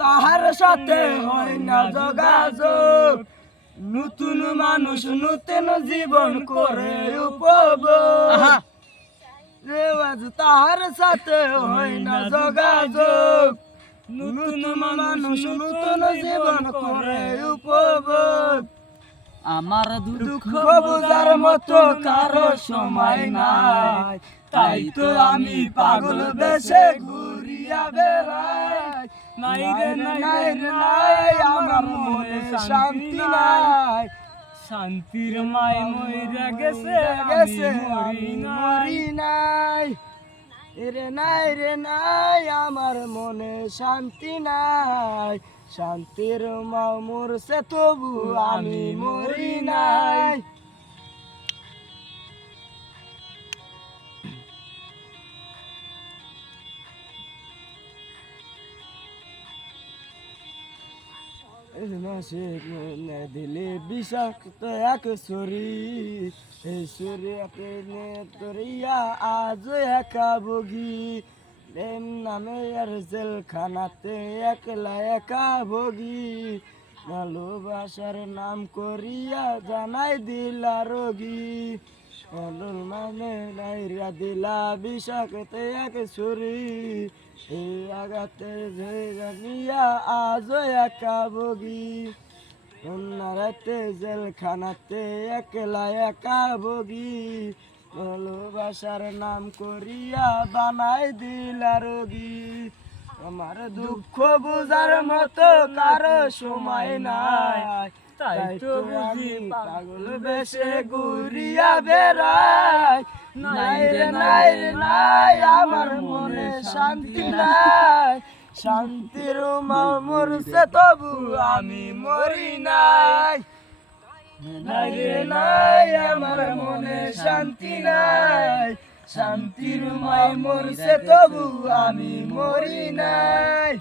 তাহার সাথে হয় না যোগাযোগ, নতুন মানুষ নতুন জীবন করে উপভোগ। তাহার সাথে হয় না যোগাযোগ, নতুন মানুষ নতুন জীবন করে উপভোগ। আমার দুঃখ বোঝার মতো কারো সময় নাই, তাই তো আমি পাগল বেশে ঘুরিয়া বেড়াই। নাই রে নাই রে নাই, আমার মনে শান্তি নাই। শান্তির মায় মইরা গেছে গেছে আমি মরি নাই। রে নাই, আমার মনে শান্তি নাই। শান্তির মা মরছে তবু আমি মরি নাই। দিলে বিষাক্ত এক ছড়ি, এই ছড়িয়াকে তরিয়া আজ একা ভোগী। প্রেম নামে আর জেলখানাতে একলা একা ভোগী। ভালোবাসার নাম করিয়া জানাই দিলা রোগী। মানে নাইরা দিলা বিষাক্ত এক ছড়ি, এই আঘাতে জানিয়া আজ একা ভোগী। রাতে জেলখানাতে একলা একা ভোগী। ভালোবাসার নাম করিয়া বানাই দিলা রোগী। আমার দুঃখ বুঝার মতো কারো সময় নাই, তাই তো বুঝি পাগল বেশে ঘুরিয়া বেড়াই। নাই রে নাই, আমার মনে শান্তি নাই। শান্তির মা মরছে তবু আমি মরি নাই। নাই রে নাই, আমার মনে শান্তি নাই। শান্তির মাই মরছে তবু আমি মরি নাই।